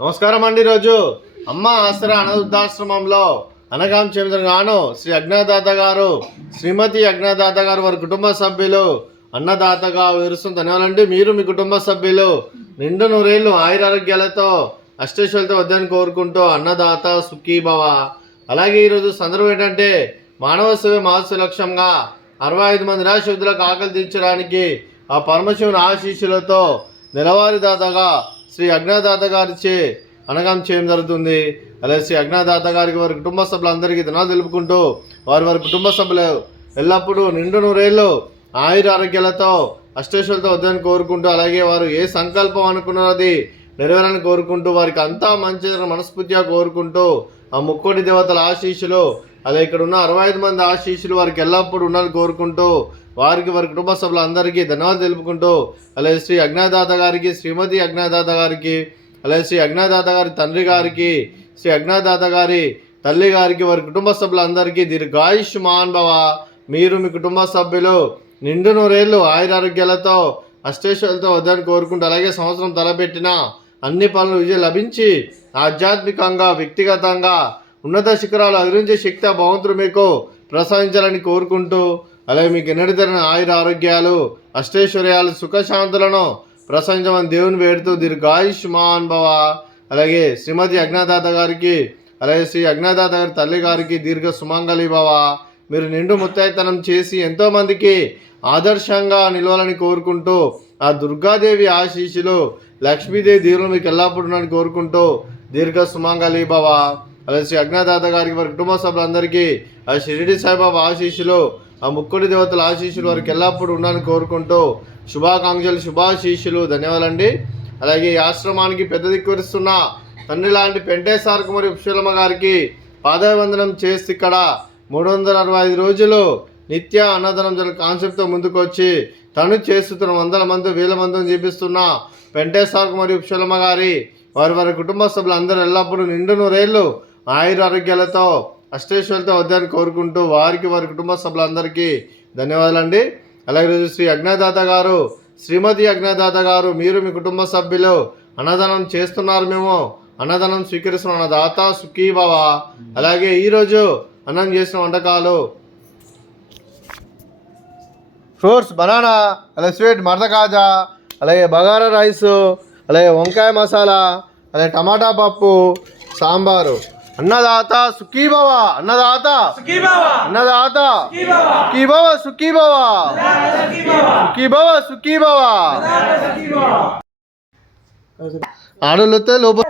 నమస్కారం అండి. రోజు అమ్మ ఆసరా అనాథాశ్రమంలో అనగాం చెందినగాను శ్రీ అజ్ఞాదాత గారు, శ్రీమతి అజ్ఞాదాత గారు, వారి కుటుంబ సభ్యులు అన్నదాతగా వివరిస్తుంది. ధన్యవాదాలండి. మీరు మీ కుటుంబ సభ్యులు నిండు నూరేళ్లు ఆయురారోగ్యాలతో అష్టైశ్వర్యాలతో వద్దని కోరుకుంటూ అన్నదాత సుఖీభవ. అలాగే ఈరోజు సందర్భం ఏంటంటే మానవ సేవ మహోత్సవ లక్ష్యంగా 65 మంది నిరాశ్రితులకు ఆకలి తీర్చడానికి ఆ పరమశివుని ఆశీస్సులతో నెలవారీ దాతగా శ్రీ అజ్ఞాదాత గారిచే అనగాం చేయడం జరుగుతుంది. అలాగే శ్రీ అజ్ఞాదాత గారికి వారి కుటుంబ సభ్యులందరికీ ధన్యవాదాలు తెలుపుకుంటూ వారి కుటుంబ సభ్యులు ఎల్లప్పుడూ నిండు నూరేళ్లు ఆయురారోగ్యాలతో అష్టైశ్వర్యాలతో వద్దని కోరుకుంటూ, అలాగే వారు ఏ సంకల్పం అనుకున్నారో అది నెరవేరాలని కోరుకుంటూ, వారికి అంతా మంచి మనస్ఫూర్తిగా కోరుకుంటూ ఆ ముక్కోటి దేవతల ఆశీస్సులు, అలాగే ఇక్కడ ఉన్న 65 మంది ఆశీస్సులు వారికి ఎల్లప్పుడూ ఉండాలని కోరుకుంటూ వారి కుటుంబ సభ్యులందరికీ ధన్యవాదాలు తెలుపుకుంటూ, అలాగే శ్రీ అజ్ఞాదాత గారికి, శ్రీమతి అజ్ఞాదాత గారికి, అలాగే శ్రీ అజ్ఞాదాత గారి తండ్రి గారికి, శ్రీ అజ్ఞాదాత గారి తల్లి గారికి, వారి కుటుంబ సభ్యులందరికీ దీర్ఘాయుష్మాన్ భవ. మీరు మీ కుటుంబ సభ్యులు నిండు నూరేళ్లు ఆయురారోగ్యాలతో అష్టైశ్వర్యాలతో వద్దని కోరుకుంటూ, అలాగే సంవత్సరం తలపెట్టిన అన్ని పనులు విజయం లభించి ఆధ్యాత్మికంగా వ్యక్తిగతంగా ఉన్నత శిఖరాలు అధిరించే శక్తి ఆ భగవంతుడు మీకు ప్రసాదించాలని కోరుకుంటూ, అలాగే మీకు ఎన్నడితేరిన ఆయుర ఆరోగ్యాలు అష్టైశ్వర్యాలు సుఖశాంతులను ప్రసాదించమని దేవుని వేడుతూ దీర్ఘాయుష్మాన్ భవ. అలాగే శ్రీమతి అజ్ఞాదాత గారికి, అలాగే శ్రీ అజ్ఞాదాత గారి తల్లి గారికి దీర్ఘ సుమంగళి భవ. మీరు నిండు ముత్తైతనం చేసి ఎంతోమందికి ఆదర్శంగా నిలవాలని కోరుకుంటూ ఆ దుర్గాదేవి ఆశీస్సులు, లక్ష్మీదేవి దీవులు మీకు ఎల్లప్పుడూ కోరుకుంటూ దీర్ఘ సుమంగళి భవ. అలాగే శ్రీ అజ్ఞాదాత గారికి వారి కుటుంబ సభ్యులందరికీ ఆ షిరిడి సాయిబాబా ఆశీస్సులు, ఆ ముక్కోటి దేవతల ఆశీస్సులు వారికి ఎల్లప్పుడూ ఉండాలని కోరుకుంటూ శుభాకాంక్షలు, శుభాశీస్సులు. ధన్యవాదాలండి. అలాగే ఈ ఆశ్రమానికి పెద్ద దిక్కువరిస్తున్న తండ్రి లాంటి పెంటేశ్వర కుమారి పుష్పలమ్మ గారికి పాదాభివందనం చేసి ఇక్కడ 365 రోజులు నిత్య అన్నదానం జరిగిన కాన్సెప్ట్తో ముందుకు వచ్చి తను చేస్తున్న 100 మంది 1000 మందిని చూపిస్తున్న పెంటేశ్వర కుమారి పుష్పలమ్మ గారి వారి కుటుంబ సభ్యులందరూ ఎల్లప్పుడూ నిండు నూరేళ్లు ఆయురారోగ్యాలతో అష్టైశ్వర్యాలతో వద్దని కోరుకుంటూ వారి కుటుంబ సభ్యులందరికీ ధన్యవాదాలండి. అలాగే శ్రీ అజ్ఞాదాత గారు, శ్రీమతి అజ్ఞాదాత గారు, మీరు మీ కుటుంబ సభ్యులు అన్నదానం చేస్తున్నారు, మేము అన్నదానం స్వీకరిస్తున్న అన్నదాత సుఖీభవ. అలాగే ఈరోజు అన్నం చేసిన వంటకాలు ఫ్రూట్స్, బనానా, అలాగే స్వీట్ మరద కాజా, అలాగే బగారా రైస్, అలాగే వంకాయ మసాలా, అలాగే టమాటా పప్పు, సాంబారు. అన్నదాత సుఖీభవ, అన్నదాత అన్నదాత సుఖీభవ, సుఖీభవ సుఖీభవ సుఖీభవ. ఆడలతో లోపల